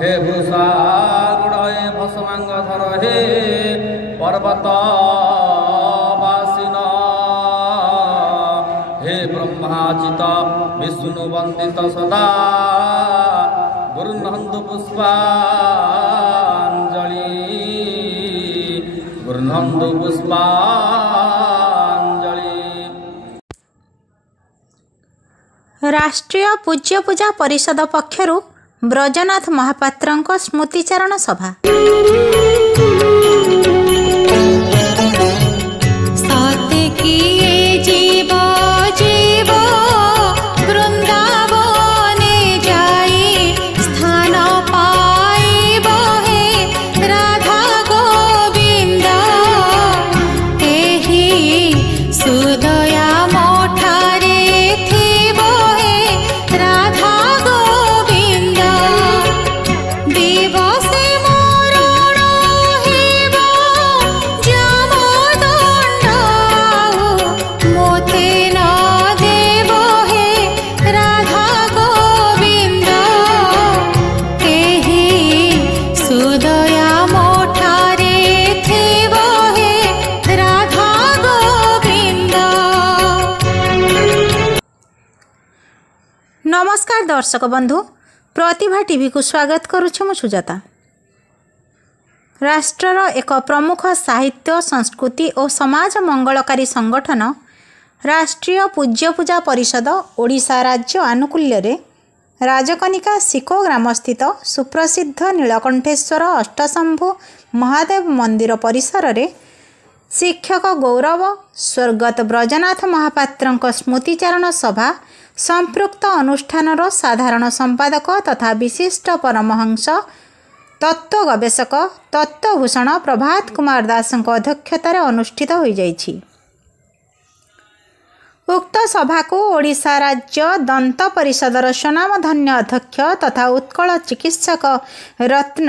हे भूषारूढ़ हे भस्मांगधर हे पर्वतवासिन हे ब्रह्माचित विष्णु वंदित सदा गृह्णन्तु पुष्पाञ्जलि गृह्णन्तु पुष्पाञ्जलि। राष्ट्रीय पूज्य पूजा परिषद पक्षरु ब्रजनाथ महापात्रଙ୍କ स्मृतिचारण सभा। नमस्कार दर्शक बंधु, प्रतिभा टीवी को स्वागत करुछु मु सुजाता। राष्ट्रर एक प्रमुख साहित्य संस्कृति और समाज मंगलकारी संगठन राष्ट्रीय पूज्य पूजा परिषद ओडिशा राज्य आनुकूल्य रे राजकनिका सिको ग्राम स्थित सुप्रसिद्ध नीलकंठेश्वर अष्टशंभु महादेव मंदिर परिसर रे शिक्षक गौरव स्वर्गत ब्रजनाथ महापात्रଙ୍କ स्मृतिचारण सभा संपृक्त अनुष्ठानर साधारण संपादक तथा विशिष्ट परमहंस तत्व गवेषक तत्वभूषण प्रभात कुमार दासଙ୍କ अध्यक्षतार अनुष्ठित हो जाइछि। उक्त सभा को ओडिशा राज्य दंत परिषदर स्वनामधन्य अध्यक्ष तथा उत्कल चिकित्सक रत्न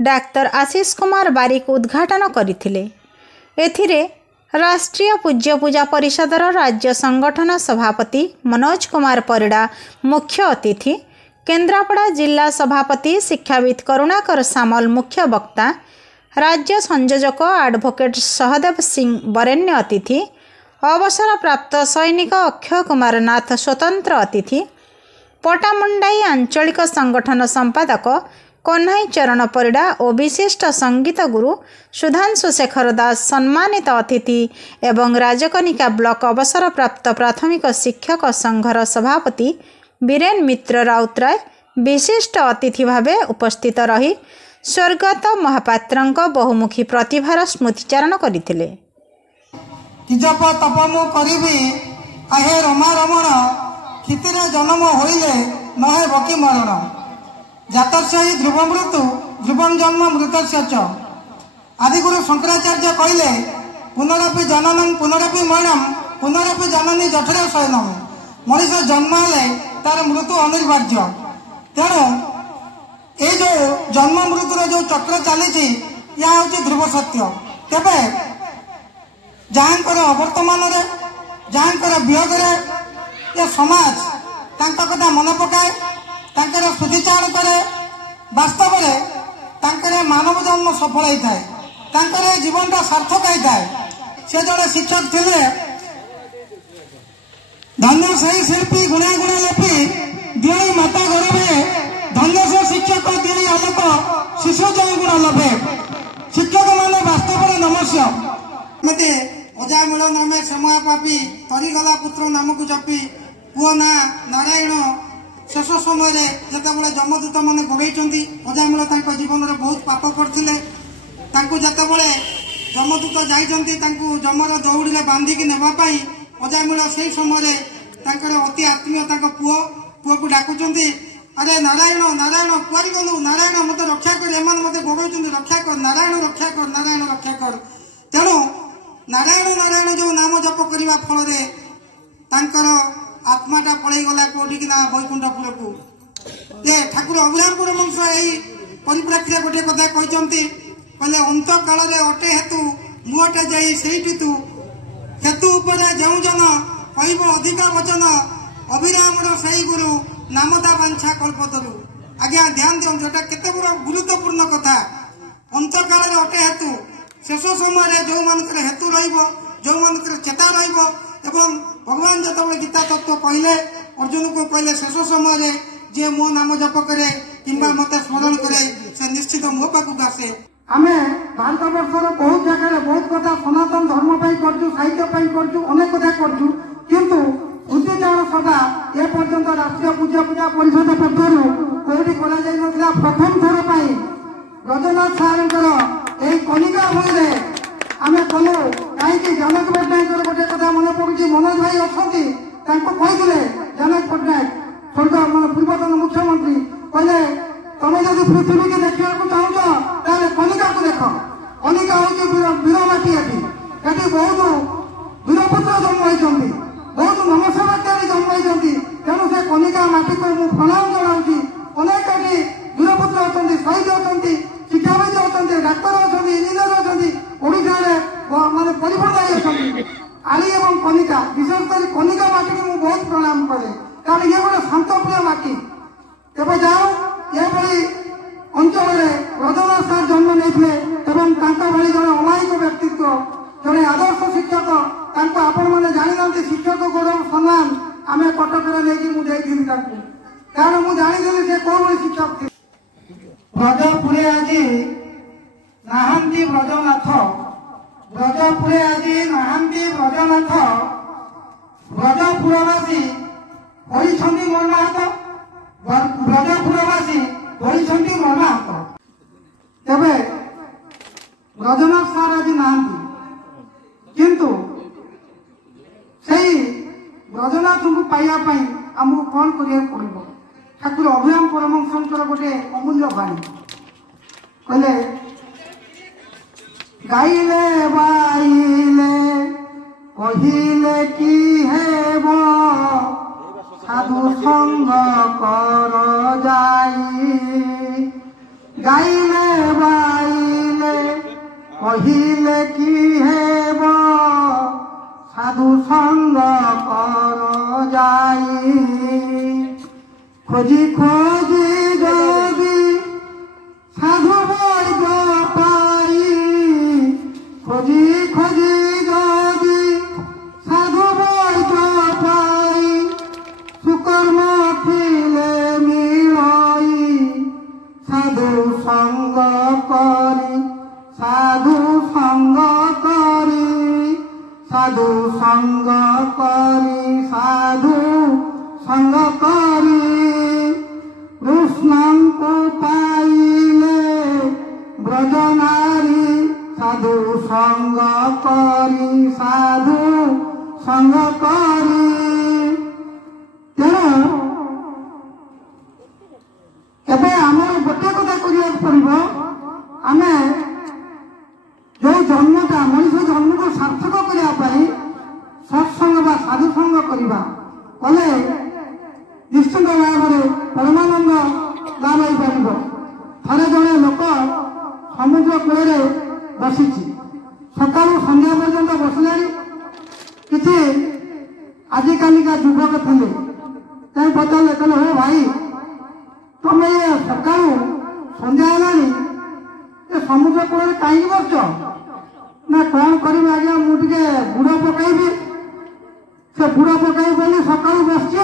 डाक्टर आशीष कुमार बारिक उद्घाटन करथिले। एथिरे राष्ट्रीय पूज्य पूजा परिषदर राज्य संगठन सभापति मनोज कुमार परिड़ा मुख्य अतिथि, केन्द्रापड़ा जिला सभापति शिक्षाविद करुणाकर सामल मुख्य वक्ता, राज्य संयोजक एडवोकेट सहदेव सिंह बरेण्य अतिथि, अवसर प्राप्त सैनिक अक्षय कुमार नाथ स्वतंत्र अतिथि, पटामुंडाई आंचलिक संगठन संपादक कन्हाई चरण परिड़ा और विशिष्ट संगीत गुरु सुधांशु शेखर दास सम्मानित अतिथि एवं राजकनिका ब्लॉक अवसर प्राप्त प्राथमिक शिक्षक संघर सभापति बीरेन मित्र राउतराय विशिष्ट अतिथि भावे उपस्थित रही स्वर्गत महापात्रଙ୍କ बहुमुखी प्रतिभार स्मृतिचारण करथिले। किजप तपमु करिबी आहे रमा रमण क्षितिरे जन्म होइले नहे बकी मरण जातस्य हि ध्रुव मृत्यु ध्रुवं जन्म मृतस्य च। आदिगुरु शंकराचार्य कहले पुनरपि जननं पुनरपि मरणं पुनरपि जननी जठरे शयनम्। मनीष जन्म हेले तार मृत्यु अनिवार्य। तेणु ये जो जन्म मृत्युर जो चक्र चली या हूँ ध्रुव सत्य। तेबे जहाँकर अवर्तमान जहाँकर वियोगरे ये समाज तांका कथा मन पकाए तांकर स्मृतिचारण करे वास्तव में मानव जन्म सफल होता है तांकर जीवन सार्थक होता है। से जड़े शिक्षक थे धन्य सही शिल्पी गुणा गुणा लेपी दिए माता गौरवे धन्य से शिक्षक दिए आलोक शिशु जय गुण लभे। शिक्षक माने वास्तव में नमस्य मते अजा मिलन नामे समय पापी तरीगला पुत्र नामक जपी पुओ ना नारायण शेष समय जिते जमदूत मैंने गोगई अजामिल जीवन में बहुत पाप करते जिते जमदूत जाइंट जमर दौड़ी बांधिकी नापी अजामिल से समय अति आत्मीय पुओ को डाकुंट अरे नारायण नारायण कुआरी गलु नारायण मत रक्षा कर एम मत गोगई रक्षा कर नारायण रक्षा कर नारायण रक्षा कर। तेणु नारायण नारायण जो नाम जप करने फल आत्माटा पलि गला कौटी ना बैकुंठपुर को ठाकुर अभिरामपुर वंश यही परिप्रेक्षी गोटे कथा कहते कहले अंत काल अटे हेतु मुहटे जाई सेठी तू हेतु जो जन कह अधिक वचन अभिराम सही गुरु नामदा बांछा कल्पतरु आज्ञा ध्यान दियंतु एटा केते बड़ गुरुत्वपूर्ण कथा पंचकाल अटे हेतु शेष समय जो मानकर हेतु रहिबो जो मानकर चेता रहिबो एवं भगवान जतबे गीता तत्व कहले अर्जुन को कहले शेष समय जे मो नाम जप करे किंबा मते स्मरण करे से निश्चित मो पाखु आसे। आमे भारत वर्षर बहुत जगह बहुत कथा सनातन धर्म पाई करछु साहित्य पाई करछु अनेक कथा करछु किंतु उद्योजन सभा ए पर्यंत राष्ट्रीय पूजा पूजा परिषद पक्षरु कोठी करा जाय नथला प्रथम थर पाई रजनाथ सारंकर ए कनिका भइले आमे कलु काई कि जनक पट्टनायक गोटे कथा मन पडुची मनोज भाई अछंती तांको कहिले जनक पट्टनायक स्वर्ग मन पूर्वतन मुख्यमंत्री कहले तमे जदि पृथ्वी के देखिया को चाहछो ताले कनिका को देखो कनिका होची वीरमाटी एटी बहुत वीरपुत्र जन्म होइछंती बहुत नमस्कारकारी जन्म होइछंती तेणु से कनिका माटी को मु प्रणाम जणाउची अनेक एटी वीरपुत्र अछंती शहीद अछंती शिक्षाविद अछंती डाक्टर अछंती इंजीनियर अछंती ओडिसा रे माने परिपूर्ण अछंती आली एवं कनिका विशेषकर कनिका माटी को मु बहुत प्रणाम करे कारण ये गोटे शांतप्रिय माटी तेबे जाओ ये भली अंचल रजनाथ सार जन्म नहीं एवं भली जड़े अमायिक व्यक्तित्व जड़े आदर्श शिक्षक आपण मैंने जानी ना शिक्षक गौरव सम्मान आम कटक नहीं कारण मुझे जानी से कौ भाई शिक्षक थे ब्रजपुरे आज नाहांती ब्रजनाथ ब्रजपुरे आज नाहांती ब्रजनाथ ब्रजपुरवासी होइछंती मोर नाथ ब्रजपुरवासी होइछंती मोर नाथ तेबे ब्रजनाथ सार आज नाहांती किंतु सही ब्रजनाथ को पाइबा पई हमको कौन करिया पड़िबो ठाकुर अभिराम परमहंसंकर गोटे अमूल्य बाणी कहले गाइले बाइले कहिले की हेबो साधु संग कर जाई गाइले बाइले कहिले की हेबो साधु संग कर जाई खोजी खोजी जदि साधु वर्ग पाई खोजी खोजी जदि साधु वर्ग पाई सुकर्म थिले मिलई साधु संग करी साधु संग करी साधु संग करी साधु संग करी कृष्ण को पाइले ब्रजनारी साधु संग करी साधु संग करी तेणु एबे आमर गोटे कथा करिया पड़िबो आमे जो जन्मटा मनुष्य जन्म को सार्थक करने सत्संग बा साधु संग करवा कले निश्चित भाव में परमानंद लाभ हो पार थे जड़े लोक समुद्र कूल बसी सका संध्या पर्यंत बसला कि आजिकालिका युवक थे पचारे कहले हो भाई तुम ये सका संध्या है समुद्र कूल कहीं बस ना कौन करी आज्ञा मुझे बुड़ पकईबी से बुड़ पकई बोली सका बस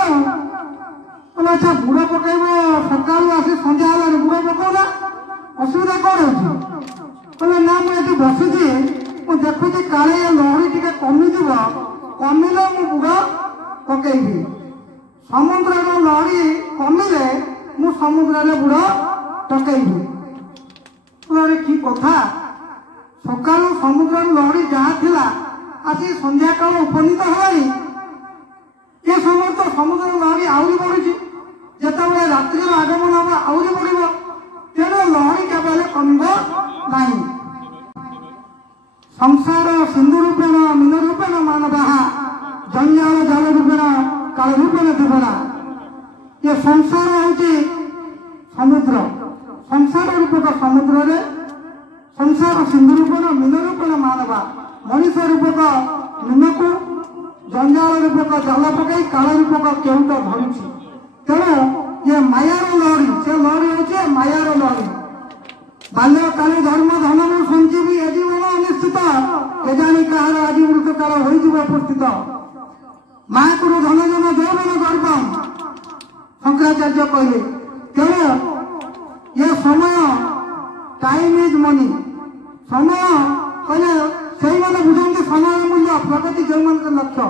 अच्छा बुड़ पकईब सका आसी संध्या बुड़ पकौना असुविधा कौन हो ना मुझे बसुची मुझे देखुची काले लहरी टे कमिज कमिले मु बुड़ पकईबी समुद्र लहरी कमिले मु समुद्र बुड़ पकईबी कि कथा सका समुद्र लहरी जहाँ थिला आसी संध्या काल उपनीत हलानी ये समय तो समुद्र लहरी आहरी बढ़ुची जिते रात्रि आगमन हम आहरी बढ़ तेणु लहरी केवल कमिब ना संसार सिंधु रूपेण मीन रूपेण मानव जंजाल जल रूपेण काल रूपेण देवना ये संसार हूँ समुद्र संसार रूपक समुद्र रे संसार सिंधु रूपेण मीन रूपेण मानव मनीष रूपक मीन को जंजाल रूपक जल पकई काल रूपक केउट धरुची तेणु ये मायार लहरी से लहरी हूँ मायार लहरी बाल्यकाली धर्म धन संजीवी ए जीवन अनिश्चित केजाणी कहार आज मृत काल उपस्थित माँ को धन जन जौवन गर्भ शंकराचार्य कहले तेणु ये समय टाइम इज मनी समय कहले से बुझे समय मूल्य प्रगति जो लक्ष्य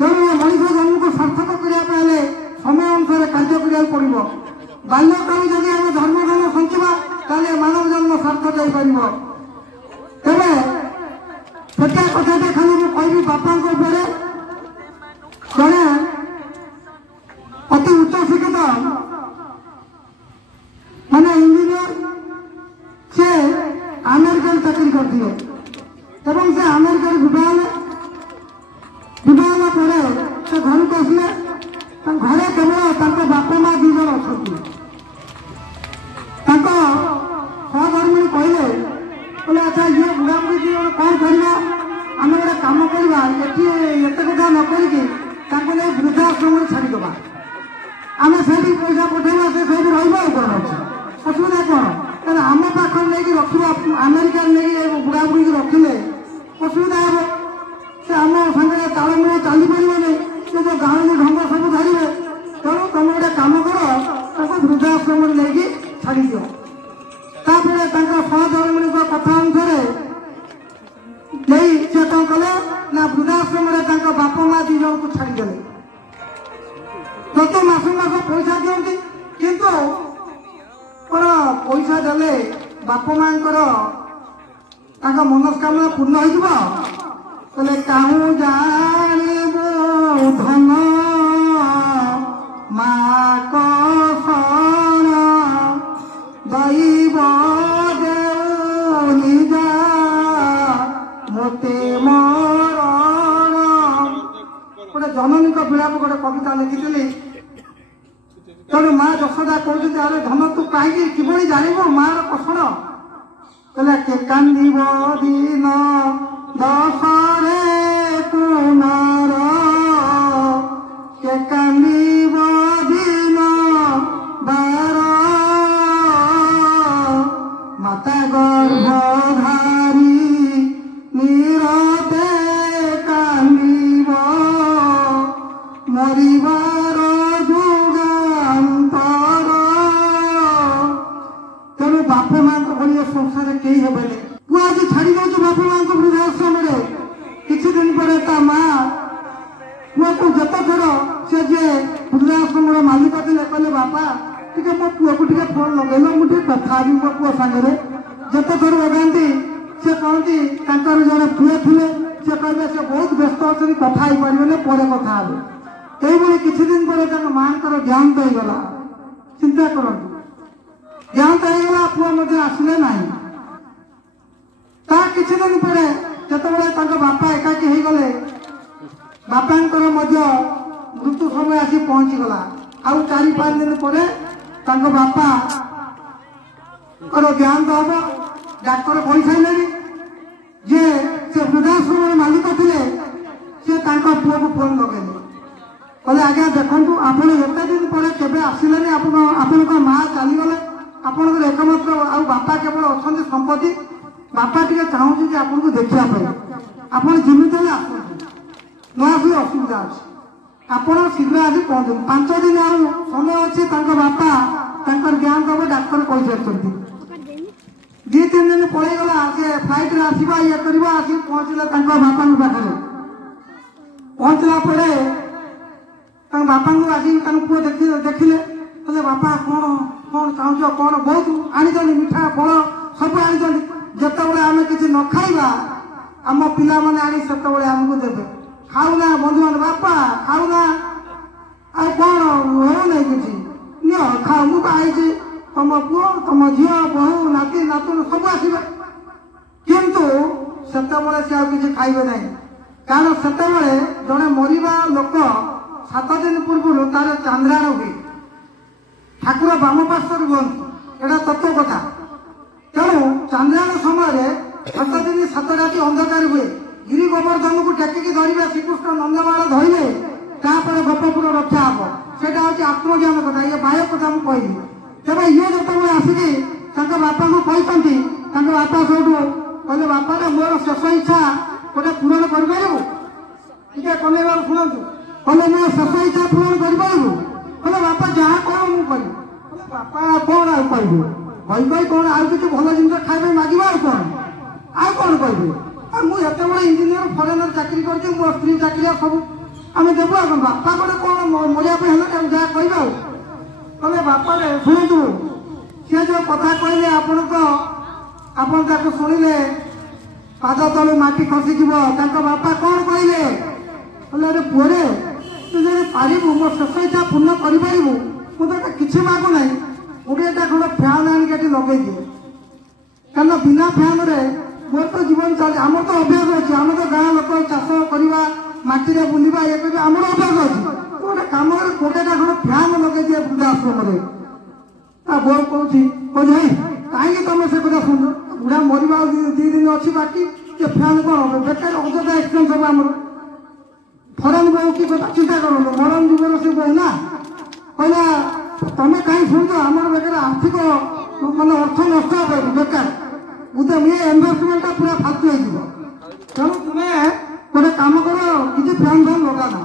तेणु ये मनीष जन्म को सार्थक करने समय अनुसार कार्य करा पड़ो बाल्यकाल जदि आम धर्म धन संचिबा ताले मानव जन्म सार्थक हो पार तेरे सेटा कथा खाली मुझे कहबी बापा जड़े अति उच्च शिक्षित माने इंजीनियर से अमेरिका चाकरी करते से अमेरिका विवाह से घर को आसले घरे केवल बापा माँ दी जन अच्छा सहधर्मिणी कहले अच्छा ये बुढ़ा बुढ़ी दी जन कौन करवा आम गोटे कम करवा एत कथा नक वृद्धाश्रम छाड़ीदे आम से पैसा पठेवा से रहा कौन अच्छे असुविधा कौन क्या आम पाखे नहीं रखा अमेरिका नहीं बुढ़ा बुढ़ी रखिले असुविधा हे से आम सागे तालमेल चली पारे जो गाँव ढंग सब धरवे तेणु तुम गोटे कम कर वृद्धाश्रम नहीं छाड़ी दियो तापर सहधर्मिणी कथा अनुसार से कौन कले ना वृद्धाश्रम बापा माँ दी जन को छाड़ीदे प्रति मास पैसा दिखती किंतु पैसा देले बापा माँ मनस्कामना पूर्ण हो कहूँ जानबो धन माँ कौन दैव देजा मोते मरण गोटे जननी विलाप गोटे कविता लिखी तेणु माँ यशोदा कहते अरे धन तू कहीं किभली जानव माँ कषण कहला के कांदीब दिन दशरे कुमार के कांदीब दिन बार माता गर्भधारी नीरते कांदीब मरिबार जुगान्तर तेणु बाप माँ भलिया संसार कई हे पुआ आज छाड़ी दे बापा माँ को वृद्धाश्रम किसी दिन पर ता माँ पुआ को जत थर से जे वृद्धाश्रम मालिक थे कहले बापा टे मो पुआ को फोन लगे मुझे कथा भी मो पुआ सागर जत थर लगाती से कहती जड़े पुए थे से कहे से बहुत व्यस्त अच्छे कथा हो पारे पर कथा हे ये किसी दिन पर माँ ज्ञान तो होगा चिंता करूँ ज्ञान तो होगा पुआ आसले ना किसी दिन पर जो बापा एकाकी हो गले बापा मृत्यु समय आसी पहुंचीगला आउ 4-5 दिन पर बापा ज्ञान तो हम डाक्तर कही सारे जे से वृद्धाश्रम मालिक थे सी पुआ को फोन लगे कहले आज्ञा देखु आप एत दिन पर केवे आसिले आपण माँ चलीगले आपंकर एकमात्र आउ बापा केवल अच्छा संपत्ति बापा टे चाहूँ आपको देखापी आप जमी आस न आस असुविधा अच्छे आप शीघ्र आज पहुँचते 5 दिन आ समय अच्छे बापा ज्ञान दब डाक्तर कही सारी 2-3 दिन पलैगला सी फ्लाइट आसवा ये कर आस पहुँचले बापा पाखे पहुँचला बापा को आसिक पुआ देखिले कहले बापा कौन कौन चाहूँ कौन बहुत आनी मिठा फल सब आनी जिते आम कि न खाइबा आम पिला मैंने आनी से आमको देवे खाऊना बंधु मान बापा खाऊना आ कौन हो नहीं किसी नियो खाओ मुझे तुम पुओ तुम झी बहु नाती नातुन सब आसवे किंतु सेतबले से किसी खाइबे नहीं कारण सेतबले जड़े मरिबा लोक 7 दिन पूर्व तार चांद्राण हुए ठाकुर बाम पार्श्वर रुहत एटा तत्व कथा तेणु चांद्राण समय 7 दिन 7 राति अंधकार हुए गिरी गोवर्धन को टेकिकी धरवा श्रीकृष्ण नंदमाल धरले गोपपुर रक्षा हम सेटा हूँ आत्मज्ञान कथा ये बाह्य कथा मुझे कहली तेज ये जो आसिकी बापा को कहते बापा सब कहले बापा मोर शेष इच्छा गोटे पूरण कर कमे शुणु कहले मोर शेष इच्छा पूरण कर बापा जहाँ कह मुझे बापा कौन आ कह कौन आउ कि भल जिन खाए मागे कौन कहबे मुझे इंजीनियर फरेनर चाकरी कर स्त्री चाकरी सब आम देव बापा गोटे कौन मरिया जहाँ कह कहले बापा शुणु सी जो कथा कहले आपन शुणिले पाद तलू माटी खसीज बापा कौन कहले अरे पुअरे तू जब पारू मो शेष इच्छा पूर्ण करूँ मुझे किसी मागुना गोटे खंड फैन आनिक लगे दिए कारण बिना फैन रे मोर तो जीवन चल आम तो अभ्यास अच्छे आम तो गाँ लोक चाष करवा माटी बुलवा ये कर आम अभ्यास अच्छे गोटे कम गोटे खंड फैन लगे दिए वृद्धाश्रम बो कह कहीं तुम से कथा शुण बुढ़ा मरवा 2 दिन अच्छी बाकी ये फैन कौन हम बेकार अजथा एक्सपेन्स हम आम फरेन बो कि कथा चिंता करूँ मरण जीवन से बो ना कहला तुम्हें कहीं शुणु आम बेकार आर्थिक मानते अर्थ नष्ट हो बेकार बुझे ये इन्वेस्टमेंट पूरा फालतू हो तेणु तुम्हें गोटे कम कर किसी फैन फैन लगाना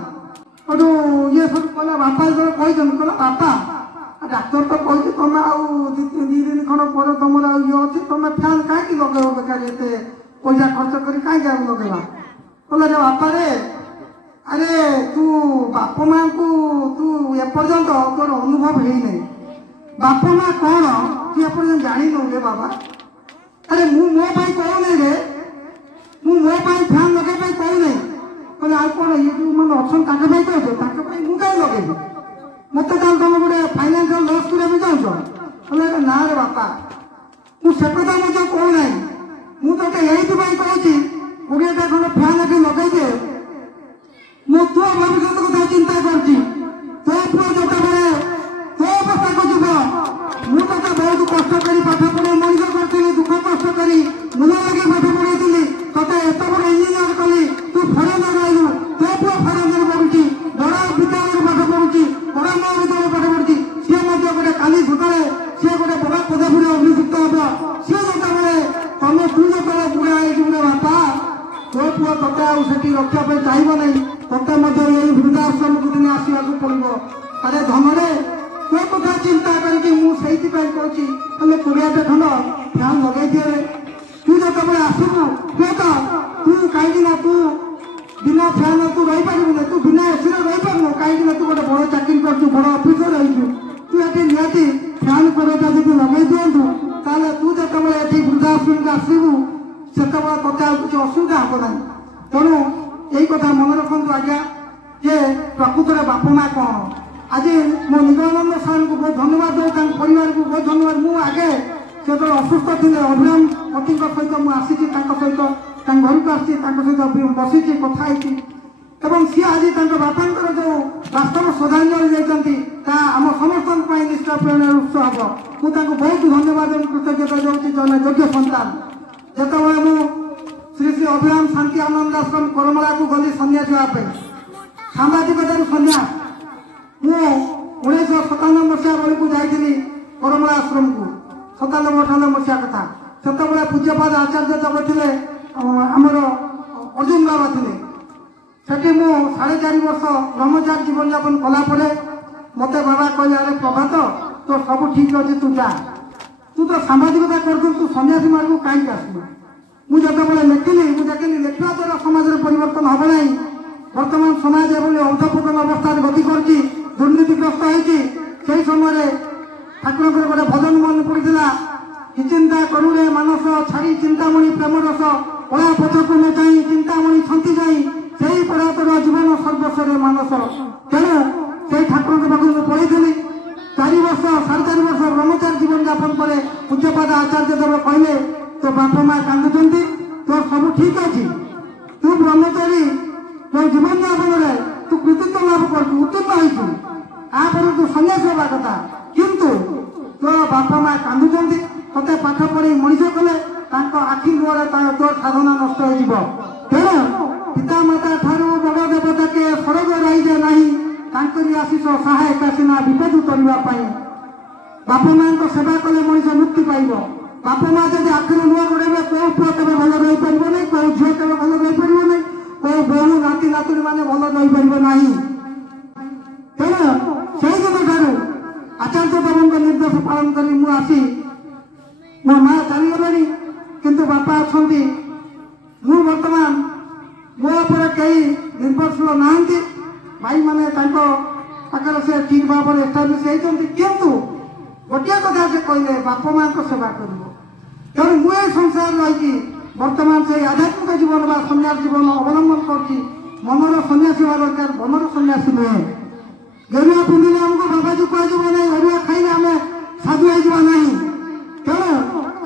तो ये सब कहला बापा जो कही कहला बापा डाक्तर तो कही तुम आउ 2 दिन खंड पर तुम ये अच्छी तुम फैन कहीं लगे बेकार ये पैसा खर्च कर कहीं लगेगा कहला रे बापा रे अरे तू बाप माँ को तू एपर्यंत तोर अनुभव है नहीं बाप माँ कौन तू एपर्यंत जानी नौ रे बाबा अरे मो कहूनी रे मो फैन लगे कहूनी कहले आ कौन ये जो मैंने अच्छा कहते मुझे लगे मत तुम गोटे फाइनान्शियल लॉस भी चाहूँ कहले ना रे बापा मुझे कथा कहूना मुझे यही कहूँ गोटे खंड फैन आगे लगे दे मो तो भविष्य कथा चिंता करती तो पुआ जो तो अवस्था को जीव मुझे बहुत कष्ट कर पाठ पढ़े मनीष करी दुख कष्ट करी मुझे लगे पाठ पढ़ी तथा एत बड़ इंजीनियर कली तू फरेनर रही तो पुआ फरेनर पढ़ुची बड़ा विद्यालय पाठ पढ़ुची बड़ा महाविद्यालय पाठ पढ़ुची सी गोटे काली सकाले सी गोटे बड़ा पदवी अभियुक्त हम सी जो तुम तू जो बुढ़ा है बापा तो पुआ तथा आठ रखापी चाहिए नहीं तथा यही वृद्धाश्रम को दिन आसवा पड़ो अरे धनरे तो कथा चिंता करके मुझे कहूँ 20 खंड फैन लगे दिए तू जो आसबू कह तू कहीं तू बिना फैन तू रही पारू तू बिना एसी रही पारू कहीं तू गोटे बड़ चाकरी कर बड़ अफिसर रही तू ये निहाती फैन कोटा जब लगे दिंतु ताले तू जो ये वृद्धाश्रम को आसबू से तथा किसी असुविधा हम ना तेणु यही कथा मन रखु आज्ञा जे प्रकृत में बाप माँ कौन आज मो निगमानंद सार को बहुत धन्यवाद दे परिवार को बहुत धन्यवाद मुझे आगे से जो असुस्थ थे अभिराम पति सहित मुझे सहित घर को आसी सहित बसी कथा सी आज बापा जो वास्तव श्रद्धांजलि देती आम समस्त निष्ठा प्रेरण उत्स हम मुझे बहुत धन्यवाद कृतज्ञता दूसरी जन योग्य सन्तान जिते मुझे श्री श्री अभिराम शांति आनंद आश्रम करमला को गली सन्यास होगापी सांबादिकता सन्यास मुझे 1997 मसीहा बेलू जाइली करमला आश्रम को 97-98 मसीहा कथा से पूज्यपाद आचार्य जब थे आमर अर्जुन बाबा थे से 4.5 वर्ष ब्रह्मचारी जीवन यापन कलापर मत बाबा कहले अरे प्रभात तो सब ठीक अच्छे तू जा तू तो सांबादिकता कर तू सन्यासी मार्ग कहीं आसू मुझे लिखिली मुझे देखिली लिखा द्वारा समाज परिवर्तन हम ना बर्तमान समाज एभली औधपतन अवस्था गति कर दुर्नीतिग्रस्त होती समय ठाकुर गोटे भजन मन पड़ा कि चिंता करूरे मानस छाड़ी चिंतामणि प्रेम रस कला पथक न चाई चिंतामणि छंती जाई से परातर जीवन सर्वस्व मानस तेणु से ठाकुर पाखु पढ़ी 4 वर्ष 4.5 वर्ष ब्रह्मचारी जीवन यापन पर पूज्यपाद आचार्य देव कहले तो बापा माँ कांदुंट तो सब ठीक अच्छे तू ब्रह्मचारी तो जीवन यापन तू कृतित्व लाभ कर उत्तीर्ण हो तू सन्यास होगा कथा किंतु तो बापा माँ कांदुंट ते पाठ पढ़ी मनीष कले आखि लुह तो साधना नष्ट हो तेणु पिता माता ठारू बड़ देवता के स्वर्ग राइजे नहीं ତାଙ୍କରି ଆଶିଷ ସହାୟତା ସିନା ବିପଦ କରିବା ପାଇଁ। ବାପା ମାଙ୍କ ସେବା କଲେ ମଣିଷ ମୁକ୍ତି ପାଇବ। ବାପା ମା ଯଦି ଆଖିରୁ ଲୁହ ଗଡ଼େଇବେ କୋଉ ପୁଅ କେବେ ଭଲ ରହିପାରିବ ନାହିଁ, କୋଉ ଝିଅ କେବେ ଭଲ ରହିପାରିବ ନାହିଁ, କୋଉ ବୋହୂ ନାତି ନାତୁଣୀ ମାନେ ଭଲ ରହିପାରିବ ନାହିଁ। ତେଣୁ ସେଇଦିନ ଠାରୁ ଆଚାର୍ଯ୍ୟ ଦେବଙ୍କ ନିର୍ଦ୍ଦେଶ ପାଳନ କରି ମୁଁ ଆସି ମୋ ମା ଚାଲିଗଲେଣି, କିନ୍ତୁ ବାପା ଅଛନ୍ତି। ମୁଁ ବର୍ତ୍ତମାନ ମୋ ଉପରେ କେହି ନିର୍ଭରଶୀଳ ନାହାନ୍ତି। ଭାଇମାନେ ତାଙ୍କ ପାଖରେ ସେ ଠିକ୍ ଭାବରେ ଏଷ୍ଟାବ୍ଲିଶ୍ ହେଇଛନ୍ତି, କିନ୍ତୁ ଗୋଟିଏ କଥା ସେ କହିଲେ ବାପା ମାଙ୍କ ସେବା କରିବ। ତେଣୁ ମୁଁ ଏ ସଂସାରରେ ରହିକି ବର୍ତ୍ତମାନ ସେଇ ଆଧ୍ୟାତ୍ମିକ ଜୀବନ ବା ସନ୍ନ୍ୟାସ ଜୀବନ ଅବଲମ୍ବନ କରୁଛି। ମନର ସନ୍ନ୍ୟାସୀ ହେବା ଦରକାର, ମନର ସନ୍ନ୍ୟାସୀ ନୁହେଁ। ଗେରୁଆ ପିନ୍ଧିଲେ ଆମକୁ ବାବାଜୀ କୁହାଯିବ ନାହିଁ, ଅରୁଆ ଖାଇଲେ ଆମେ ସାଧୁ ହେଇଯିବା ନାହିଁ। ତେଣୁ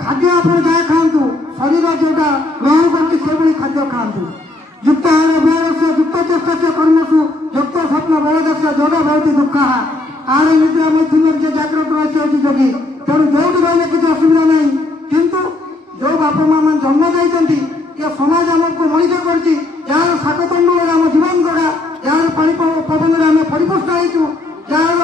ଖାଦ୍ୟ ଆପଣ ଯାହା ଖାଆନ୍ତୁ, ଶରୀର ଯୋଉଟା ଗ୍ରହଣ କରୁଛି ସେଭଳି ଖାଦ୍ୟ ଖାଆନ୍ତୁ। ଯୁକ୍ତ ଆହାର ବ୍ୟୟରସ୍ୟ ଯୁକ୍ତ ଚେଷ୍ଟସ୍ୟ କର୍ମସୁ ଯୁକ୍ତ ସ୍ୱପ୍ନ ବଳଦସ୍ୟ ଯୋଗ ଭବତି ଦୁଃଖଃ। ଆହାର ନିଦ୍ରା ମୈଥୁନ୍ୟ ଯେ ଜାଗ୍ରତ ରହିଛି ହେଉଛି ଯୋଗୀ। ତେଣୁ ଯୋଉଠି ରହିଲେ କିଛି ଅସୁବିଧା ନାହିଁ, କିନ୍ତୁ ଯୋଉ ବାପା ମା ମାନେ ଜନ୍ମ ଦେଇଛନ୍ତି, ଏ ସମାଜ ଆମକୁ ମଣିଷ କରିଛି, ଯାହାର ଶାକତଣ୍ଡୁଳରେ ଆମ ଜୀବନ ଗଢ଼ା, ଯାହାର ପାଣି ପବନରେ ଆମେ ପରିପୁଷ୍ଟ ହେଇଛୁ, ଯାହାର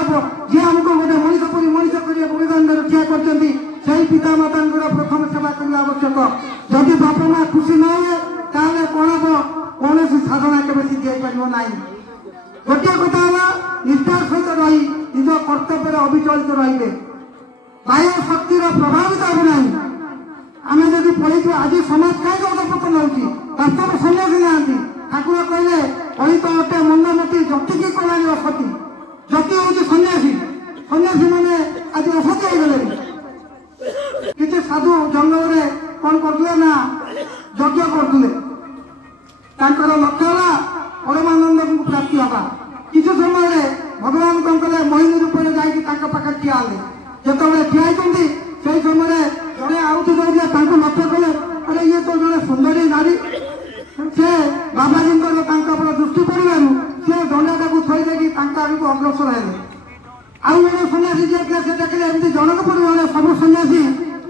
ଯିଏ ଆମକୁ ଗୋଟେ ମଣିଷ ପରି ମଣିଷ କରି ବଳିଦାନରେ ଠିଆ କରିଛନ୍ତି, ସେଇ ପିତା ମାତାଙ୍କର ପ୍ରଥମ ସେବା କରିବା ଆବଶ୍ୟକ। ଯଦି ବାପା ମା ଖୁସି ନ ହୁଏ ତାହେଲେ କ'ଣ ହବ? କୌଣସି ସାଧନା କେବେ ସିଦ୍ଧି ହେଇପାରିବ ନାହିଁ। ଗୋଟିଏ କଥା ହେଲା ନିଷ୍ଠାର ସହିତ ରହି ନିଜ କର୍ତ୍ତବ୍ୟରେ ଅବିଚଳିତ ରହିବେ, ବାହ୍ୟ ଶକ୍ତିର ପ୍ରଭାବିତ ହେବ ନାହିଁ। ଆମେ ଯଦି ପଢିଛୁ ଆଜି ସମାଜ କାହିଁକି ଅଧପତନ ହେଉଛି? ବାସ୍ତବ ସନ୍ନ୍ୟାସୀ ନାହାନ୍ତି। ଠାକୁର କହିଲେ ଅହିତ ଅଟେ ମନ୍ଦମତି ଜତିକି କଲାଣି ଅସତୀ। ଜତି ହେଉଛି ସନ୍ନ୍ୟାସୀ। ସନ୍ନ୍ୟାସୀ ମାନେ ଆଜି ଅସତୀ ହେଇଗଲେଣି। କିଛି ସାଧୁ ଜଙ୍ଗଲରେ କ'ଣ କରୁଥିଲେ ନା ଯଜ୍ଞ କରୁଥିଲେ। ତାଙ୍କର ଲକ୍ଷ୍ୟ ହେଲା ପରମାନନ୍ଦଙ୍କୁ ପ୍ରାପ୍ତି ହେବା। କିଛି ସମୟରେ ଭଗବାନ କ'ଣ କଲେ? ମୋହିନୀ ରୂପରେ ଯାଇକି ତାଙ୍କ ପାଖରେ ଠିଆ ହେଲେ। ଯେତେବେଳେ ଠିଆ ହେଇଛନ୍ତି ସେଇ ସମୟରେ ଜଣେ ଆଉଠି ଦଉଥିଲେ, ତାଙ୍କୁ ଲକ୍ଷ୍ୟ କଲେ, ଆରେ ଇଏ ତ ଜଣେ ସୁନ୍ଦରୀ ନାରୀ। ସେ ବାବାଜୀଙ୍କର ତାଙ୍କ ଉପରେ ଦୃଷ୍ଟି ପଡ଼ିବାରୁ ସେ ଦଣ୍ଡାଟାକୁ ଥୋଇ ଦେଇକି ତାଙ୍କ ଆଡ଼କୁ ଅଗ୍ରସର ହେଲେ। ଆଉ ଜଣେ ସନ୍ନ୍ୟାସୀ ଯିଏ ଥିଲେ ସେ ଦେଖିଲେ ଏମିତି ଜଣକ ପରିମାଣରେ ସବୁ ସନ୍ନ୍ୟାସୀ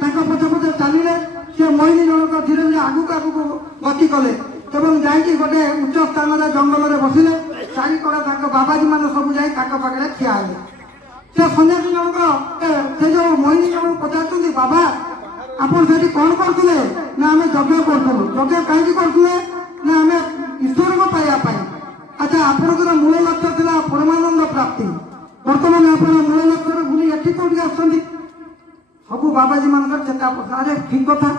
ତାଙ୍କ ପଛେ ପଛେ ଚାଲିଲେ। ସେ ମୋହିନୀ ଜଣକ ଧୀରେ ଧୀରେ ଆଗକୁ ଆଗକୁ ଗତି କଲେ ଏବଂ ଯାଇକି ଗୋଟେ ଉଚ୍ଚ ସ୍ଥାନରେ ଜଙ୍ଗଲରେ ବସିଲେ। ଚାରିକଡ଼ ତାଙ୍କ ବାବାଜୀ ମାନେ ସବୁ ଯାଇ ତାଙ୍କ ପାଖରେ ଠିଆ ହେଲେ। ସେ ସନ୍ନ୍ୟାସୀ ଜଣକ ସେ ଯୋଉ ମୋହିନୀ ଜଣକ ପଚାରୁଛନ୍ତି, ବାବା ଆପଣ ସେଠି କ'ଣ କରୁଥିଲେ? ନା ଆମେ ଯଜ୍ଞ କରୁଥିଲୁ। ଯଜ୍ଞ କାହିଁକି କରୁଥିଲେ? ନା ଆମେ ଈଶ୍ୱରଙ୍କୁ ପାଇବା ପାଇଁ। ଆଚ୍ଛା, ଆପଣଙ୍କର ମୂଳ ଲକ୍ଷ୍ୟ ଥିଲା ପରମାନନ୍ଦ ପ୍ରାପ୍ତି। ବର୍ତ୍ତମାନ ଆପଣ ମୂଳ ଲକ୍ଷ୍ୟରେ ଭୁଲି ଏଠି କୋଉଠି ଆସୁଛନ୍ତି? ସବୁ ବାବାଜୀ ମାନଙ୍କର ଚେତା ପଡିଲା। ଆରେ ଠିକ କଥା,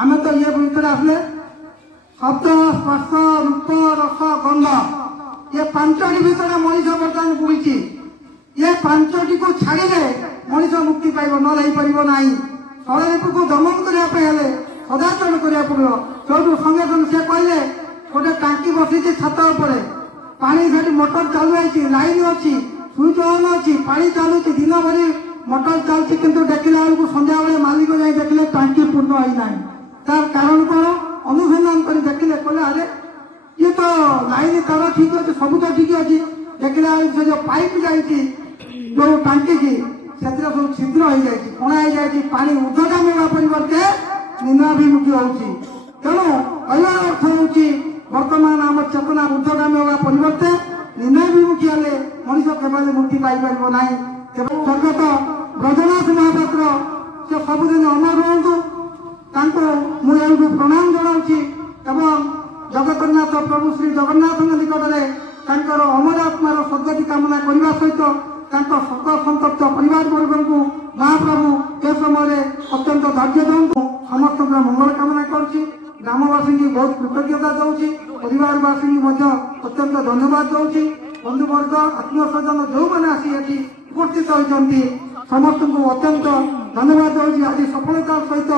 ଆମେ ତ ଇଏ ଭିତରେ ଆସିଲେ ଶବ୍ଦ ସ୍ପର୍ଶ ରୂପ ରସ ଗନ୍ଧ ଏ ପାଞ୍ଚଟି ଭିତରେ ମଣିଷ ବର୍ତ୍ତମାନ ବୁଡ଼ିଛି। ଏ ପାଞ୍ଚଟିକୁ ଛାଡ଼ିଲେ ମଣିଷ ମୁକ୍ତି ପାଇବ, ନ ହେଇପାରିବ ନାହିଁ। ଷଡ଼ରିପୁକୁ ଦମନ କରିବା ପାଇଁ ହେଲେ ସଦାଚରଣ କରିବାକୁ ପଡ଼ିବ। ସେଇଠୁ ସଙ୍ଗେ ସଙ୍ଗେ ସେ କହିଲେ ଗୋଟେ ଟାଙ୍କି ବସିଛି ଛାତ ଉପରେ, ପାଣି ସେଠି ମୋଟର ଚାଲୁ ହେଇଛି, ଲାଇନ ଅଛି, ସୁଇଚ୍ ଅନ୍ ଅଛି, ପାଣି ଚାଲୁଛି, ଦିନ ଭରି ମୋଟର ଚାଲୁଛି, କିନ୍ତୁ ଦେଖିଲା ବେଳକୁ ସନ୍ଧ୍ୟାବେଳେ ମାଲିକ ଯାଇ ଦେଖିଲେ ଟାଙ୍କି ପୂର୍ଣ୍ଣ ହେଇନାହିଁ। ତାର କାରଣ କ'ଣ? ଅନୁସନ୍ଧାନ କରି ଦେଖିଲେ, କହିଲେ ଆରେ ଇଏ ତ ଲାଇନ ତାର ଠିକ ଅଛି, ସବୁ ତ ଠିକ ଅଛି। ଦେଖିଲା ବେଳକୁ ସେ ଯୋଉ ପାଇପ୍ ଯାଇଛି ଯୋଉ ଟାଙ୍କିକି, ସେଥିରେ ସବୁ ଛିଦ୍ର ହେଇଯାଇଛି, କଣା ହେଇଯାଇଛି। ପାଣି ଉର୍ଦ୍ଧ୍ୱଗାମୀ ହେବା ପରିବର୍ତ୍ତେ ନିମ୍ନାଭିମୁଖୀ ହଉଛି। ତେଣୁ କହିବାର ଅର୍ଥ ହେଉଛି ବର୍ତ୍ତମାନ ଆମ ଚେତନା ଉର୍ଦ୍ଧ୍ୱଗାମୀ ହେବା ପରିବର୍ତ୍ତେ ନିମ୍ନାଭିମୁଖୀ ହେଲେ ମଣିଷ କେବେ ମୁକ୍ତି ପାଇପାରିବ ନାହିଁ। ସ୍ୱର୍ଗତ ବ୍ରଜନାଥ ମହାପାତ୍ର ସେ ସବୁଦିନ ଅମର ରୁହନ୍ତୁ। ତାଙ୍କୁ ମୁଁ ଏଇଠୁ ପ୍ରଣାମ ଜଣାଉଛି ଏବଂ ଜଗନ୍ନାଥ ପ୍ରଭୁ ଶ୍ରୀ ଜଗନ୍ନାଥଙ୍କ ନିକଟରେ ତାଙ୍କର ଅମର ଆତ୍ମାର ସଦ୍ଗତି କାମନା କରିବା ସହିତ ତାଙ୍କ ଶୋକ ସନ୍ତପ୍ତ ପରିବାର ବର୍ଗଙ୍କୁ ମହାପ୍ରଭୁ ଏ ସମୟରେ ଅତ୍ୟନ୍ତ ଧୈର୍ଯ୍ୟ ଦିଅନ୍ତୁ। ସମସ୍ତଙ୍କର ମଙ୍ଗଳ କାମନା କରୁଛି। ଗ୍ରାମବାସୀଙ୍କୁ ବହୁତ କୃତଜ୍ଞତା ଦେଉଛି। ପରିବାରବାସୀଙ୍କୁ ମଧ୍ୟ ଅତ୍ୟନ୍ତ ଧନ୍ୟବାଦ ଦେଉଛି। ବନ୍ଧୁବର୍ଗ ଆତ୍ମୀୟ ସ୍ୱଜନ ଯେଉଁମାନେ ଆସି ଏଠି ଉପସ୍ଥିତ ହୋଇଛନ୍ତି ସମସ୍ତଙ୍କୁ ଅତ୍ୟନ୍ତ ଧନ୍ୟବାଦ ଦେଉଛି। ଆଜି ସଫଳତାର ସହିତ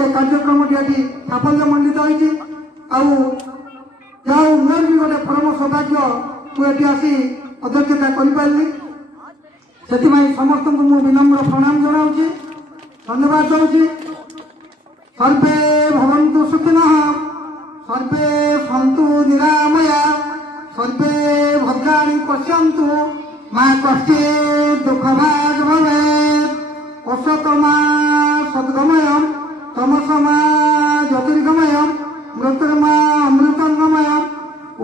ଏ କାର୍ଯ୍ୟକ୍ରମଟି ଆଜି ସାଫଲ୍ୟମଣ୍ଡିତ ହୋଇଛି। ଆଉ ଯାହା ମୋର ବି ଗୋଟେ ପରମ ସୌଭାଗ୍ୟ ମୁଁ ଏଠି ଆସି ଅଧ୍ୟକ୍ଷତା କରିପାରିଲି। ସେଥିପାଇଁ ସମସ୍ତଙ୍କୁ ମୁଁ ବିନମ୍ର ପ୍ରଣାମ ଜଣାଉଛି, ଧନ୍ୟବାଦ ଦେଉଛି। ସର୍ବେ ଭବନ୍ତୁ ସୁଖିନଃ, ସର୍ବେ ସନ୍ତୁ ନିରାମୟା, ସର୍ବେ ଭଦ୍ରାଣି ପଶ୍ୟନ୍ତୁ, ମା କଶ୍ଚିତ୍ ଦୁଃଖଭାଗ ଭବେତ୍। ଅସତମା ସଦ୍ଗମୟଂ, ତମସମା ଜ୍ୟୋତିର୍ଗମୟଂ, ମୃତ୍ୟୁର୍ମା ଅମୃତଙ୍ଗମୟଂ।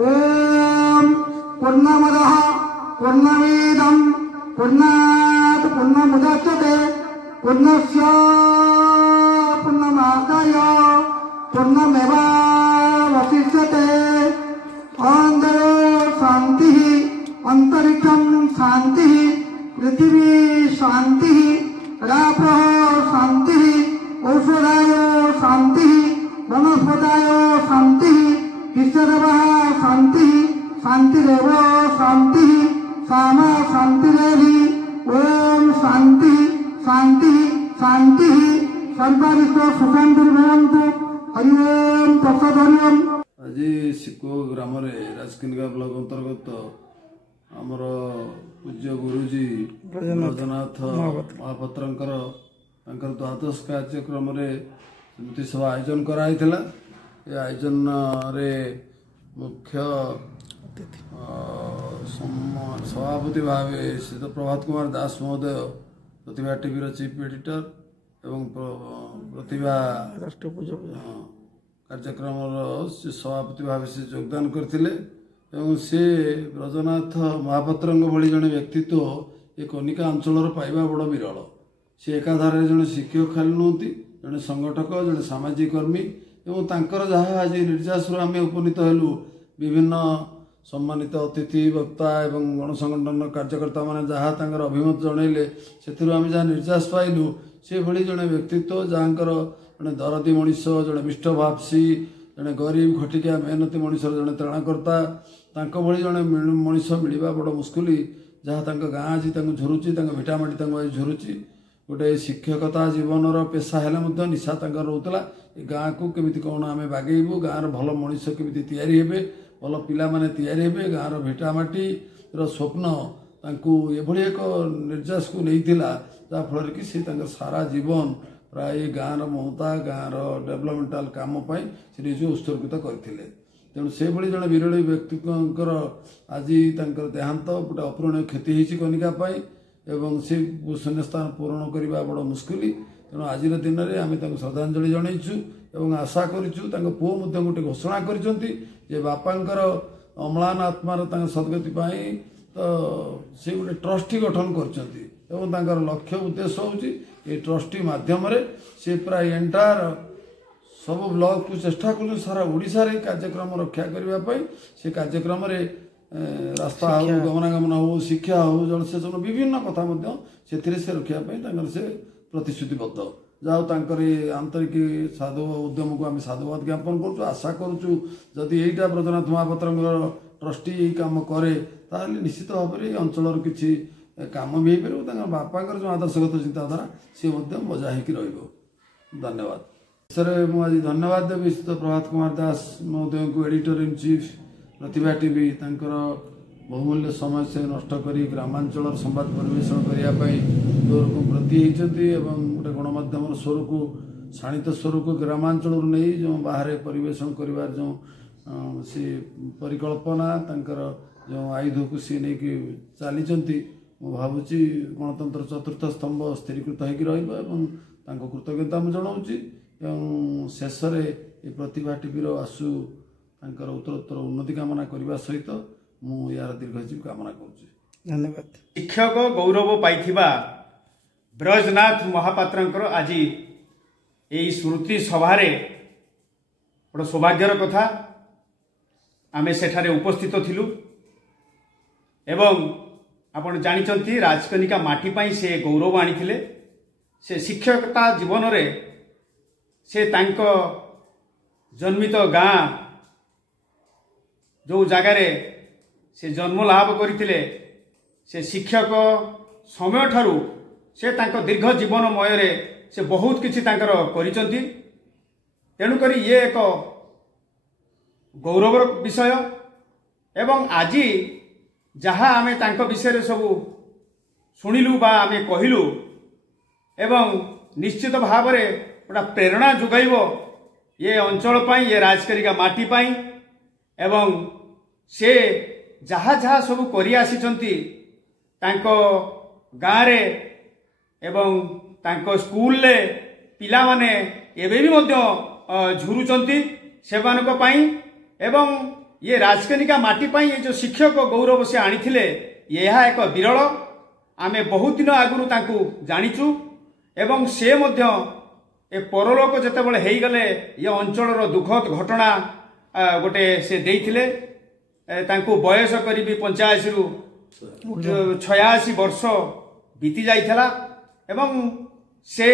ଓମ୍ ପୂର୍ଣ୍ଣମଦଃ ପୂର୍ଣ୍ଣମେ पूर्णस्य पूर्णमादाय पूर्णमेवावशिष्यते अंतरो शांति अंतरिक्षं शांति पृथ्वी शांति रापः शांति औषधाय शांति वनस्पतय शांति ईश्वरः शांति शांतिरेव शांति सामा शांतिरेहि ओम शांति शांति शांति सर्वारिष्ट सुशांतिर्भवन्तु हरि ओम तत्सत् हरि ओम। आज सिको ग्राम राजकनिका ब्लॉक अंतर्गत आमर पूज्य गुरुजी ब्रजनाथ महापात्रंकर द्वादश कार्यक्रम स्मृति सभा आयोजन कराई आयोजन रे मुख्य सभापति भाव श्री प्रभात कुमार दास महोदय प्रतिभा टीवी चीफ एडिटर एवं प्रतिभा कार्यक्रम सभापति भाव से योगदान करते से ब्रजनाथ महापात्र भली जड़े व्यक्तित्व ये कनिका अंचल पाइबा बड़ विरल सी एकाधार जड़े शिक्षक खाली नुहति जड़े संगठक जड़े सामाजिक कर्मी एवं तांकर जहाँ आज निर्यासरू आम उपनीत हेलु विभिन्न सम्मानित अतिथि वक्ता एवं गणसंगठन कार्यकर्ता मैंने जहाँ तांकर अभिमत जनइले से आम जहाँ निर्यास पाइलु से भली जड़े व्यक्तित्व जहाँ जड़े दरदी मनीष जड़े मिष्टभावसी जड़े गरीब खटिकिया मेहनती मनीषर जड़े त्राणकर्ता तांको भली जड़े मनीष मिलवा बड़ मुस्कुली जहाँ तांको गाँ आज झुरुची भिटामाटी आज झुरुची गोटे शिक्षकता जीवनर पेशा हेले निशा तांकर रोला गाँ को केमी कौन आम बागेबू गाँव भल मनीष केमी तैयारी हेबे भल पिला माने तैयारी हेबे गाँव भिटामाटी स्वप्न तांको एभली एक निर्यास को नहींथिला जहाँ फल कि सी सारा जीवन प्राय गाँव महता गाँव डेभलपमेंटाल काम से निज उत्सर्गित करते तेणु से भली जड़े विरली व्यक्तित्व आज देहांत गोटे अपूरणीय क्षति होती कनिकापाई एवं से शून्य स्थान पूरण करने बड़ मुस्किल तेणु आज दिन में आम श्रद्धांजलि जनइचु एवं आशा करूँ पुओ गोटे घोषणा कर बापांकर अम्लान आत्मार सद्गति तो से गोटे ट्रस्टी गठन कर लक्ष्य उद्देश्य हूँ ये ट्रस्टी मध्यम से प्राय एंटायर सब ब्लॉक को चेष्टा कर सारा ओडिशा रे कार्यक्रम रक्षा करने से कार्यक्रम रास्ता हो गमनागमन हो शिक्षा हो जलसेचन विभिन्न कथा से रखापी से प्रतिश्रुतिबद्ध जाओ आंतरिक साधु उद्यम को आम साधुवाद ज्ञापन करुँ आशा करुँ जदि यहीटा ब्रजनाथ महापात्र ट्रस्टी यही कम कै निश्चित भाव में अंचल किसी काम भी हो पार बापांर जो आदर्शगत चिंताधारा सी बजा हो धन्यवाद सर मुझे धन्यवाद देवी श्री प्रभात कुमार दास महोदय को editor in chief Pratibha TV बहुमूल्य समय से नष्ट करी ग्रामांचल संवाद परिवेशन करने स्वर को प्रति होती गोटे गणमाध्यम स्वर को शाणित स्वर को ग्रामांचल नहीं जो बाहर परिवेशन कर जो सी परिकल्पना जो आयुध को सी नहीं कि चली भावुँ गणतंत्र चतुर्थ स्तंभ स्थिरीकृत हो कृतज्ञता मुझे जनाऊँगी शेष में प्रतिभा टीवी आसु उत्तरोत्तर उन्नति कामना करने सहित मु यार दीर्घजीव कामना करुँच धन्यवाद। शिक्षक गौरव पाइथिबा ब्रजनाथ महापात्रंकर आज यही स्मृति सभारे बड़ सौभाग्यर कथा आमे सेठारे उपस्थित थिलु एवं आपण जानिचंती राजकनिका माटी पाई से गौरव आनिथिले से शिक्षकता जीवन रे से तांको जन्मित गाँ जो जगार से जन्म लाभ करथिले से शिक्षक समय ठारू से तांको दीर्घ जीवन मय से बहुत किछि तांकर करिसंती तेणु करी ये एक गौरवर विषय एवं आज जहाँ आमे तांको विषय सब शुणिलु बा आमे कहिलु एवं निश्चित भाव में गोटा प्रेरणा जोगाइब ये अंचल पाई ये राजकनिका माटी पाई एवं से जहाँ जहाँ सब करि आसिचंती तांको गाँव रे एवं तांको स्कूल ले पिला माने एबे भी मध्य झुरुचंती सेमानक पाई एवं ये राजकनिका माटी पाई ये जो शिक्षक गौरव से आनिथिले यह एक विरल आमे बहुत दिन आगुरु तांकु जानिचु एवं से मध्य ए परलोक जेतेबेले हेगले ये अंचलर दुखद घटना गोटे से देइथिले तांको बयस करीबी 85 रु 86 वर्ष बीती जाइथला एवं से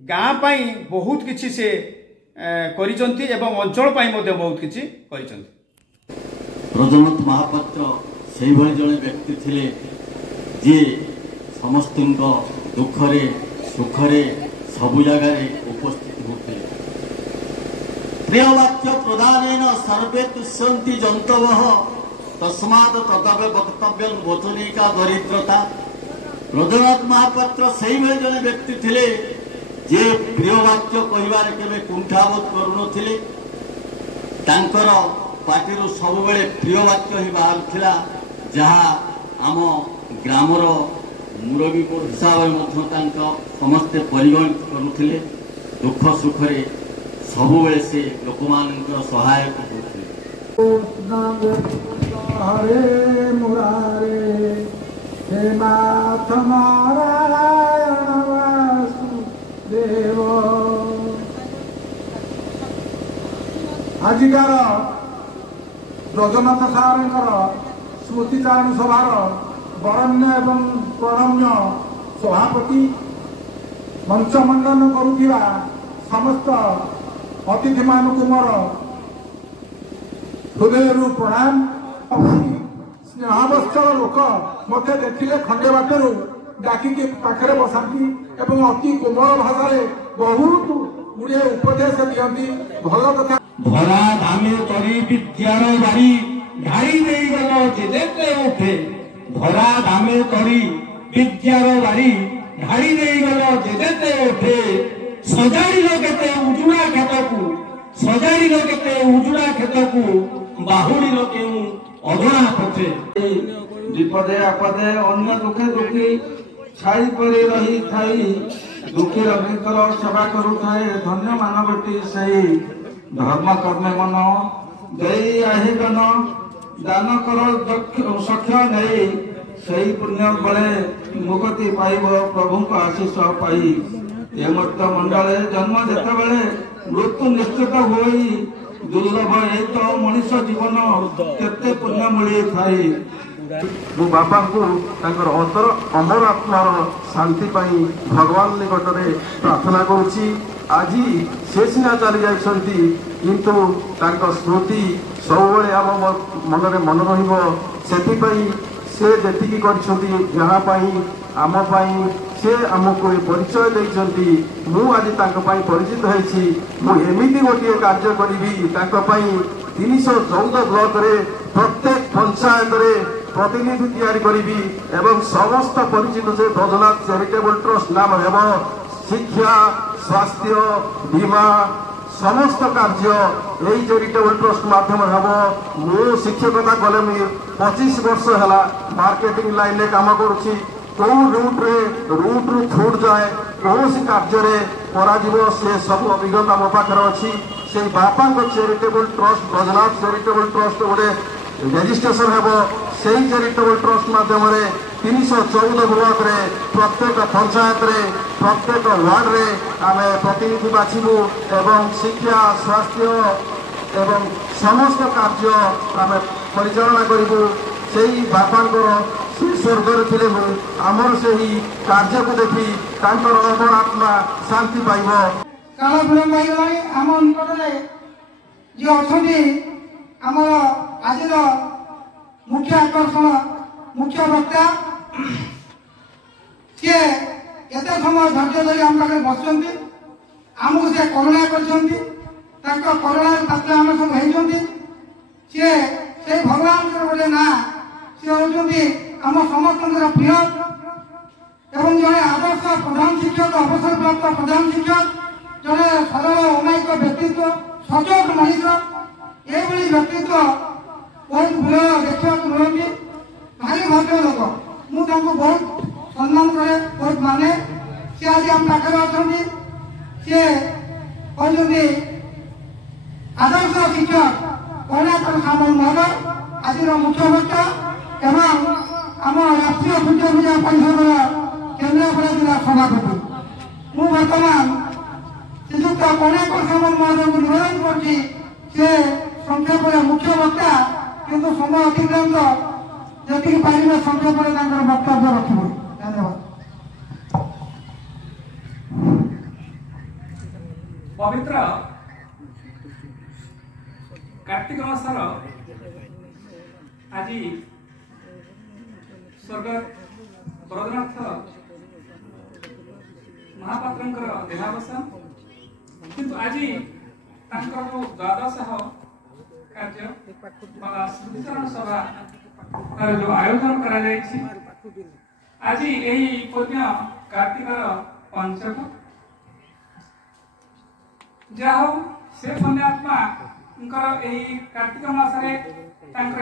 गाँ पाई बहुत किछि से करिसंती एवं अंचल पाई मध्य बहुत किछि करिसंती। ब्रजनाथ महापात्र से जड़े व्यक्ति थिले जे समस्त दुखरे सुखरे सबु जगार उपस्थित होते। प्रियवाक्य प्रदान सर्वे तुष्यन्ति जंतवः तस्मात् तदवे वक्तव्य वचनिका दरिद्रता। ब्रजनाथ महापात्र से जड़े व्यक्ति थिले जे प्रियवाक्य कहबार केबे कुंठाबोध करुनथिले। तांकर पार्टी सब प्रियवाक्य ही बाहर जहाँ आम ग्रामर मुरबी हिसाब से समस्ते परिगणित करुले। दुख सुखरे सबु से लोक मान सहायक होते। हरे मुरारे हे नाथ नारायण वासुदेव। आजिकार ब्रजनाथ सारंकर स्मृतिचारण सभार बरण्य एवं प्रणम्य सभापति मंच मंडन करुवा समस्त अतिथि मानक मोर हृदय प्रणाम। स्नेहवत्सल लोक मत देखिले खंडे बाटू डाकिकी पाखे बसाती एवं अति कोमल भाषा बहुत गुड़े उपदेश दिखती भल कथा। भरा धामे करी विद्यार बारी ढाई नहीं गल जेते उठे। भरा धामे करी विद्यार बारी ढाई नहीं गल जेते उठे। सजाड़ी केते उजुड़ा खेत को सजाड़ी केते उजुड़ा खेत को बाहुड़ी केउ अधुना पथे। विपदे आपदे अन्य दुखे दुखी छाई परी रही थाई दुखी रविकर सेवा करुए। धन्य मानवटी सही धर्म कर्मे मन दई आहिगन दान कर सख्य नहीं सही पुण्य बड़े मुक्ति पाइब प्रभु को आशीष पाई। ये मत मंडले जन्म जेते बेले मृत्यु निश्चित होई दुर्लभ ए तो मनुष्य जीवन केते पुण्य मिली थाई। मो बापा को तांकर अंतर अमर आत्मार शांति पाई भगवान निकट में प्रार्थना करुची। आज से सीना चली जाइछंती किंतु तांकर स्मृति सब आम मन में मन रही से जेतिकी करछंती जहाँ आम से आमको परिचय देइछंती। मु आज तांको पाई परिचित होइछि। मु एमिति गोटे कार्य करी 314 ब्लॉक रे प्रत्येक पंचायत रे प्रतिनिधि तैयारी करी एवं समस्त परिचित से ब्रजनाथ चैरिटेबल ट्रस्ट नाम हेब। शिक्षा स्वास्थ्य बीमा समस्त कार्य यही चैरिटेबल ट्रस्ट माध्यम हम। मु शिक्षकता कले 25 वर्ष है मार्केटिंग लाइन में काम करुच्ची। कौ रूट रु छूट जाए कौन कार्य से सब अभिज्ञता मो पाखे अच्छी। से बापा charitable trust Brajnath charitable trust गोटे रेजिस्ट्रेशन हेब। से चैरिटेबल ट्रस्ट माध्यम 314 ब्लॉक रे प्रत्येक पंचायत रे प्रत्येक वार्ड रे आम प्रतिनिधि बाछिबू एवं शिक्षा स्वास्थ्य एवं समस्त कार्य आम परिचालना करूँ। से बापांकर से स्वर्गर थे आमर से ही कार्य को देखी अमर आत्मा शांति पाइब। काल विलम्ब हो आम निकट में जो अच्छा आम आज मुख्य आकर्षण मुख्य वक्ता सी एत समय धैर्य धरी आम पाखे बस आमको सी करुणा करुणा पात्र आम सब होती। सी से भगवान गोटे ना सी होती आम समस्त प्रिय एवं जड़े आदर्श प्रधान शिक्षक अवसर प्राप्त प्रधान शिक्षक जड़े सरल अमायिक व्यक्तित्व सजग मनीष ये व्यक्तित्व बहुत भूल देखा मिलती। भारी भव्य लोक मुझे बहुत सम्मान करे बहुत माने। सी आज आम पाखे अच्छा सी कहते आदर्श शिक्षक करुणाकर सामल महोदय आज मुख्य वक्ता एवं आम राष्ट्रीय पूज्य पूजा परिषद केन्द्रापड़ा जिला सभापति ମୁଁ ବର୍ତ୍ତମାନ ଶ୍ରୀଯୁକ୍ତ କଣେଶ୍ୱର ସାମଲ ମହୋଦୟଙ୍କୁ ନିବେଦନ କରୁଛି ସେ ସଂକ୍ଷେପରେ ମୁଖ୍ୟ ବକ୍ତା କିନ୍ତୁ ସମୟ ଅତିକ୍ରାନ୍ତ ଯେତିକି ପାରିବେ ସଂକ୍ଷେପରେ ତାଙ୍କର ବକ୍ତବ୍ୟ ରଖିବେ। ଧନ୍ୟବାଦ। पवित्र कार्तिक मासर आज स्वर्गत ब्रजनाथ महापात्र देहावसान किंतु आज द्वादश कार्य स्मृतिचरण सभा जो आयोजन करा आज यही पुण्य कार्तिक पंचक जाहो से पुण्यात्मा कार्तिक मासरे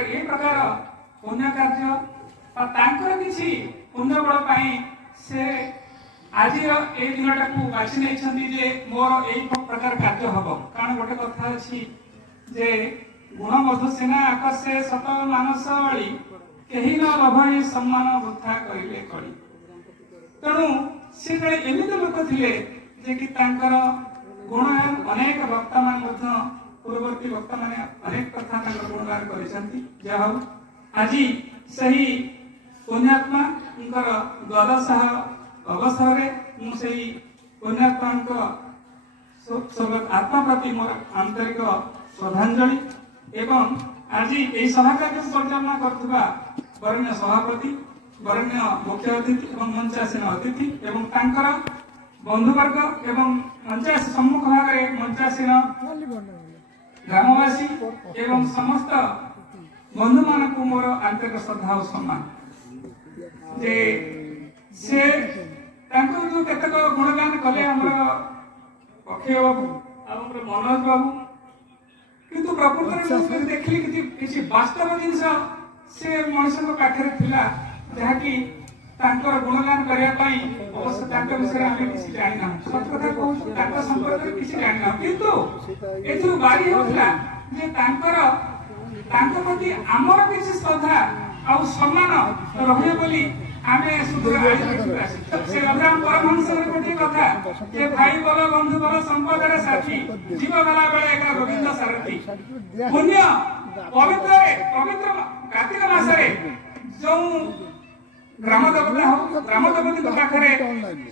ए प्रकार पुण्य कार्य किसी पुण्य बल से आज ए दिनटा को बाछि नहीं जे मोर ए प्रकार कार्य हम कारण गोटे कथा अच्छी जे गुण मधु सेना आकर्षे सत मानस अली कहीं न लभई सम्मान वृथा करिले कली तेणु से एमती लोक थे जे कि गुणगान अनेक वक्ता मान पूर्ववर्ती वक्ता माने अनेक कथा गुणगान कर आज सही पुण्यात्मा द्वादश अवसर में पुण्यात्मा आत्मा प्रति मोर आंतरिक श्रद्धांजलि एवं आज यही सभा कार्य परिचालना करथिबा वरण्य सभापति वरण्य मुख्य अतिथि एवं मंचासीन अतिथि एवं तांकर बंधुवर्ग एवं मंचासी सम्मुख भाग में मंचासीन ग्रामवासी एवं समस्त बंधु मान को मोर आंतरिक श्रद्धा और सम्मान जे से जो केतक गुणगान कले अक्षय बाबू मनोज बाबू किंतु प्रकृति देखली किसी वास्तव जिनस से मनुष्य पाखे थिला जहाँकि गुणगान करने अवश्य विषय आम किसी जाना सत कथा कहूँ संपर्क किसी जाना किंतु ए बारी होता प्रति आमर किसी श्रद्धा आ सम्मान रही बोली आमे से परमहंस गोटे कथा जे भाई बल बंधु बल संपद साथी जीव गला बेले एक गोविंद सारथी पुण्य पवित्र कार्तिक मासरे जो ग्राम देवता हो ग्राम देवती पाखे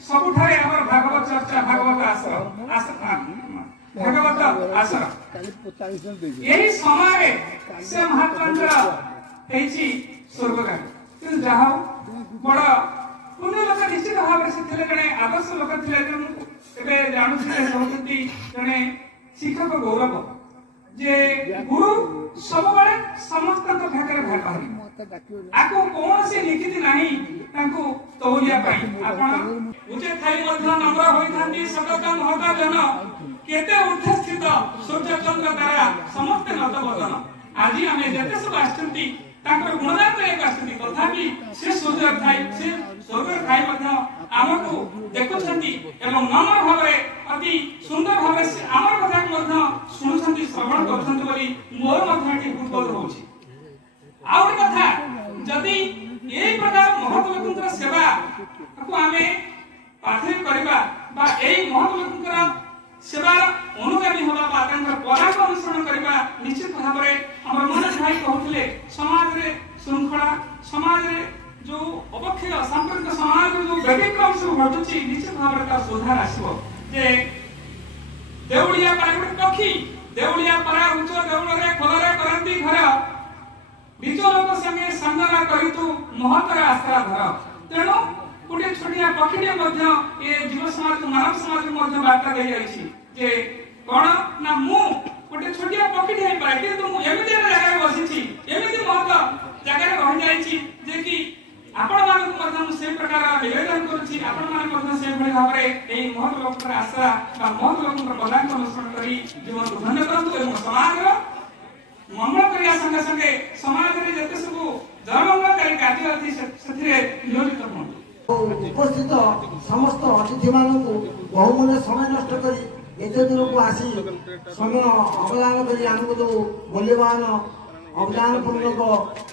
सबुठारे आमर भागवत चर्चा भागवत आसर यही समय से महात्मा स्वर्गगामी कि जहा बड़ पुण्य लोक निश्चित भाव से जड़े आदर्श लोक थे जानते जड़े शिक्षक गौरव जे गुरु सब समस्त भाग्य भाग आपको कौन से लिखित नहीं तौलिया उचे थाई नम्र होती सततम होता जन केते ऊर्ध्व स्थित सूर्य चंद्र तारा समस्त नतबदन आज आम जिते सब आसती गुणगान करते तथापि से सूर्य थाई से स्वर्ग थाई आमको देखुं एवं नम्र भाव अति सुंदर भाव आमर कथा शुणुंट श्रवण कर मोर उद्बोध हो कथा जदि यही प्रकार महत लोक सेवा को आम पाथरी करवा महत लोक सेवार अनुगामी हवा पराग अनुसरण करवा निश्चित भाव में आम मनोज भाई कहते समाज में श्रृंखला समाज में जो अवक्षय सांप्रदायिक समाज जो व्यतिक्रम सब घटुची निश्चित भाव में सुधार आसो जे देउलिया पारा गोटे पक्षी देउलिया पारा उच्च देउल खोलरे करती घर निज लोक संगे संगना करू महतर आस्था धर तेणु गोटे छोटिया पक्षी ये जीव समाज मानव समाज में वार्ता दे जे कौन ना मु गोटे छोटिया पक्षी पाए कि एमती जगह बसी एमती महत जगह रही जे कि आपण मानक से प्रकार निवेदन करुच्ची आपण मानक भाव में महत लोक आशा महत लोक पदार्थ अनुसरण कर जीवन को धन्य करूँ और समाज मंगल करने संगे संगे समाज में जिते सब जनमंगलकारी कार्य अच्छी नियोजित हूँ उपस्थित समस्त अतिथि मानक बहुमूल्य समय नष्ट कर एत दूर को आसी समय अवदान कर आमको जो मूल्यवान अवदान पूर्वक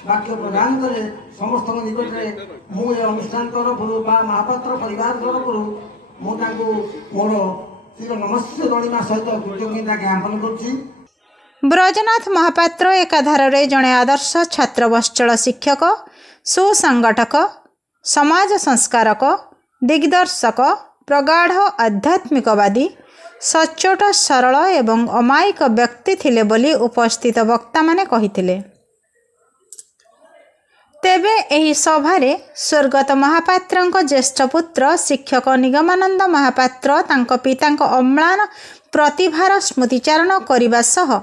वाक्य प्रदान करे समस्त निकट में मुझे अनुष्ठान तरफ महापात्र परिवार तरफ मोर नमस्ते जणा सहित कृतज्ञता ज्ञापन करुच्ची। ब्रजनाथ महापात्र एकाधारे जड़े आदर्श छात्रवत्सल शिक्षक, सुसंगठक, समाज संस्कारक, दिग्दर्शक, प्रगाढ़ आध्यात्मिकवादी, सच्चोट सरल एवं अमायिक व्यक्ति थिले बोली उपस्थित वक्ता माने कहिथिले। तेबे एही सभारे स्वर्गत महापात्रଙ୍କ ज्येष्ठ पुत्र शिक्षक निगमानंद महापात्र तांको पितांको अम्लान प्रतिभार स्मृतिचारण करने सह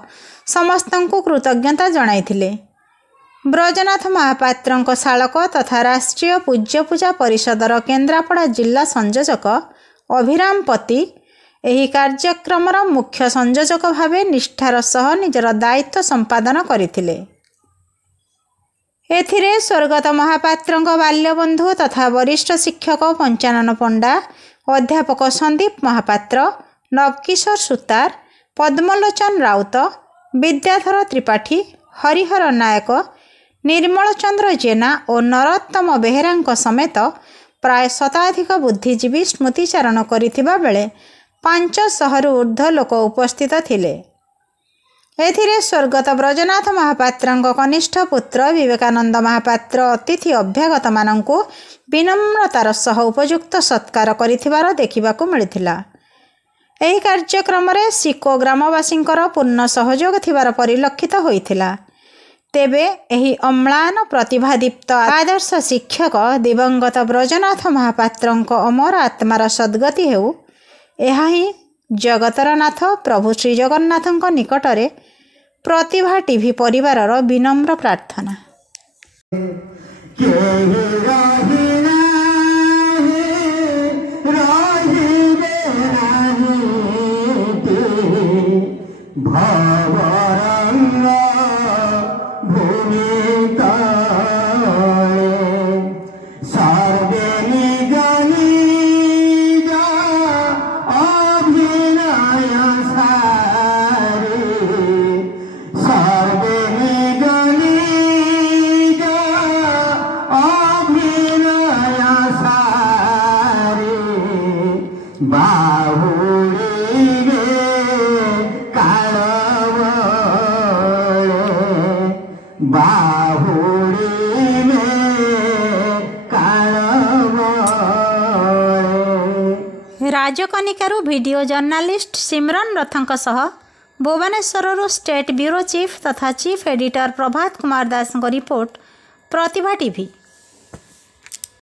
समस्तंकु कृतज्ञता जणाइथिले। ब्रजनाथ महापात्रଙ୍କ शालक तथा राष्ट्रीय पूज्य पूजा परिषदर केन्द्रापड़ा जिला संयोजक अभिराम पति एही कार्यक्रमर मुख्य संयोजक भावे निष्ठार सह निजर दायित्व संपादन करथिले। एथिरे स्वर्गत महापात्रଙ୍କ बाल्यबंधु तथा वरिष्ठ शिक्षक पंचानन पंडा, अध्यापक संदीप महापात्र, नवकिशोर सुतार, पद्मलोचन राउत, विद्याधर त्रिपाठी, हरिहर नायक, निर्मल चंद्र जेना और नरोत्तम बेहेरा समेत प्राय शताधिक बुद्धिजीवी स्मृतिचारण करिथिबा बेले 500 ऊर्ध्व लोक उपस्थित थिले। एथिरे स्वर्गत ब्रजनाथ महापात्रଙ୍କ कनिष्ठ पुत्र विवेकानंद महापात्र अतिथि अभ्यागत मानंकु विनम्रतार सह उपयुक्त सत्कार करिथिबार देखिबाकु मिलिथिला। एही कार्यक्रम रे सिको ग्रामवासींकर पूर्ण सहयोग थिबार परिलक्षित होइथिला। तेबे एही अम्लान प्रतिभादीप्त आदर्श शिक्षक दिवंगत ब्रजनाथ महापात्रଙ୍କ अमर आत्मार सद्गति हेउ, एहा ही जगतर नाथ प्रभु श्री जगन्नाथଙ୍କ निकटरे प्रतिभा टीवी परिवारर विनम्र प्रार्थना। राजकनिकारु वीडियो जर्नालिस्ट सिमरन रथंक सह भुवनेश्वर स्टेट ब्यूरो चीफ तथा chief editor Prabhat Kumar Das report प्रतिभा टीवी।